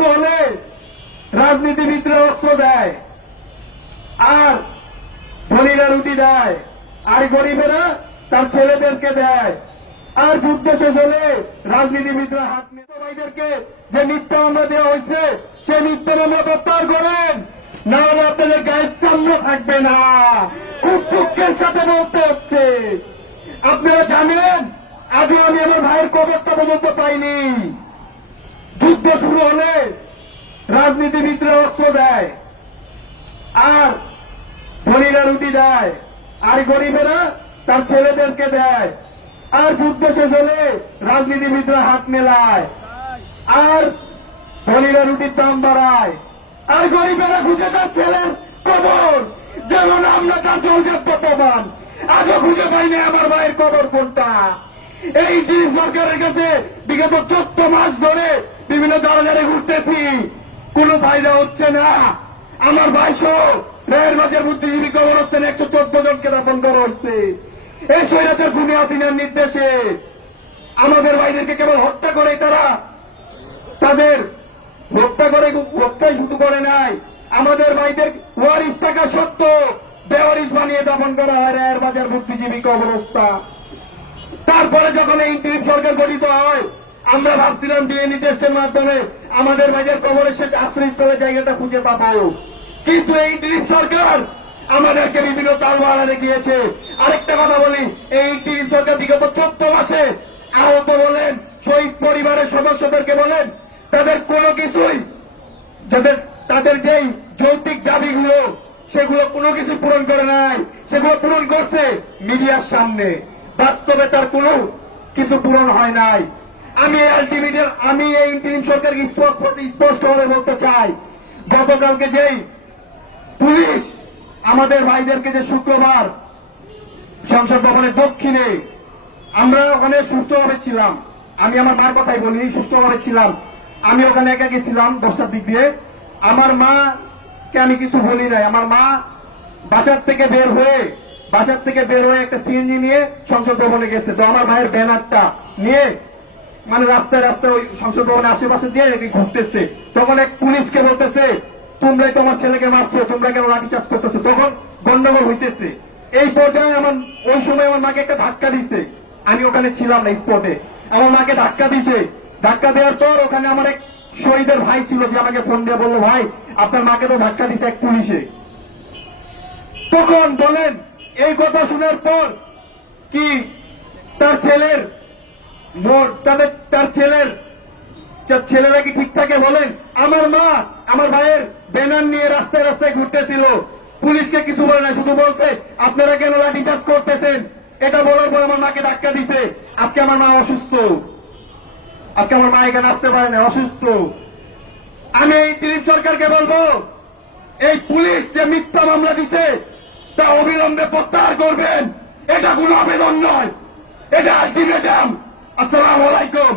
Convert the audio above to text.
শুরু হলে রাজনীতিবিদরা অস্ত্র দেয়, আর ধনীরা রুটি দেয়, আর গরিবেরা তার ছেলেদেরকে দেয়। আর যুদ্ধ শেষ হলে রাজনীতিবিদরা হাত ভাইদেরকে যে মিথ্যা মামলা দেওয়া হয়েছে সে মিথ্যা মামলা প্রত্যাহার করেন। না হলে আপনাদের গায়ের চামড়া থাকবে না। খুব দুঃখের সাথে বলতে হচ্ছে। আপনারা জানেন, আজও আমি আমার ভাইয়ের কবরটা পর্যন্ত পাইনি। যুদ্ধ শুরু হলে রাজনীতিবিদরা অস্ত্র দেয়, আর ধনীরা রুটি দেয়, আর গরিবেরা তার ছেলেদেরকে দেয়। আর যুদ্ধ শেষ হলে রাজনীতিবিদরা হাত মেলায়, আর ধনীরা রুটির দাম বাড়ায়, আর গরিবেরা খুঁজে তার ছেলের কবর যেমন আমরা তার জলজাত প্রমাণ। আজও খুঁজে পাইনি আমার মায়ের কবর কোনটা। এই দিন সরকারের কাছে বিগত চোদ্দ মাস ধরে বিভিন্ন দরজারে ঘুরতেছি কোনো ফায়দা হচ্ছে না। আমার ভাইসো রায়ের মাঝের বুদ্ধিজীবী কবরস্থানে একশো চোদ্দ জনকে দাপন করা হচ্ছে। এই স্বৈরাচার ভূমি আসিনের নির্দেশে আমাদের ভাইদেরকে কেবল হত্যা করে তারা। তাদের হত্যা করে হত্যাই শুধু করে নাই। আমাদের ভাইদের ওয়ারিস থাকা সত্ত্বেও বেওয়ারিস বানিয়ে দাপন করা হয় রায়ের বাজার বুদ্ধিজীবী কবরস্থা তারপরে যখন এই ইন্টারিম সরকার গঠিত হয় আমরা ভাবছিলাম ডিএনই টেস্টের মাধ্যমে আমাদের ভাইদের কবরের শেষ আশ্রয়স্থলের জায়গাটা খুঁজে পাবো। কিন্তু এই ইন্টারিম সরকার আমাদেরকে বিভিন্ন তাল বাড়াতে গিয়েছে। আরেকটা কথা বলি, এই ইন্টারিম সরকার বিগত চোদ্দ মাসে আহত বলেন, শহীদ পরিবারের সদস্যদেরকে বলেন, তাদের কোনো কিছুই, যাদের, তাদের যেই যৌক্তিক দাবিগুলো, সেগুলো কোনো কিছু পূরণ করে নাই। সেগুলো পূরণ করছে মিডিয়ার সামনে। বাস্তবে তার কোনো কিছু পূরণ হয় নাই। আমি আলটিমেটের আমি এই ইন্টারিম সরকারকে ভাবে বলতে চাই, গতকালকে যেই পুলিশ আমাদের ভাইদেরকে যে শুক্রবার সংসদ ভবনের দক্ষিণে আমরা ওখানে সুস্থভাবে ছিলাম। আমি আমার মার কথাই বলি সুস্থভাবে ছিলাম। আমি ওখানে একা গেছিলাম দশটার দিক দিয়ে। আমার মা কে আমি কিছু বলি নাই। আমার মা বাসার থেকে বের হয়ে, বাসার থেকে বের হয়ে একটা সিএনজি নিয়ে সংসদ ভবনে গেছে। তো আমার ভাইয়ের ব্যানারটা নিয়ে মানে রাস্তায় রাস্তায় ওই সংসদ ভবনের আশেপাশে দিয়ে ঘুরতেছে। তখন এক পুলিশকে বলতেছে, তোমরাই তোমার ছেলেকে মারছো, তোমরা কেন লাঠিচার্জ করতেছো? তখন গন্ডগোল হইতেছে। এই পর্যায়ে আমার, ওই সময় আমার মাকে একটা ধাক্কা দিছে। আমি ওখানে ছিলাম না স্পটে আমার মাকে ধাক্কা দিছে। ধাক্কা দেওয়ার পর ওখানে আমার এক শহীদের ভাই ছিল যে আমাকে ফোন দিয়ে বলল, ভাই, আপনার মাকে তো ধাক্কা দিছে এক পুলিশে। তখন বলেন, এই কথা শোনার পর কি তার ছেলের তার ছেলের ছেলেরা কি ঠিক থাকে বলেন? আমার মা, আমার ভাইয়ের ব্যানার নিয়ে রাস্তায় রাস্তায় ঘুরতেছিল। পুলিশকে কিছু বলে না, শুধু বলছে, আপনারা কেন লাঠিচার্জ করতেছেন? এটা বলার পর আমার মাকে ধাক্কা দিছে। আজকে আমার মা অসুস্থ। আজকে আমার মা এখানে আসতে পারে না, অসুস্থ। আমি এই দিলীপ সরকারকে বলব, এই পুলিশ যে মিথ্যা মামলা দিছে, তা অবিলম্বে প্রত্যাহার করবেন। এটা কোনো আবেদন নয়। এটা আলটিমেটাম আসসালামু আলাইকুম।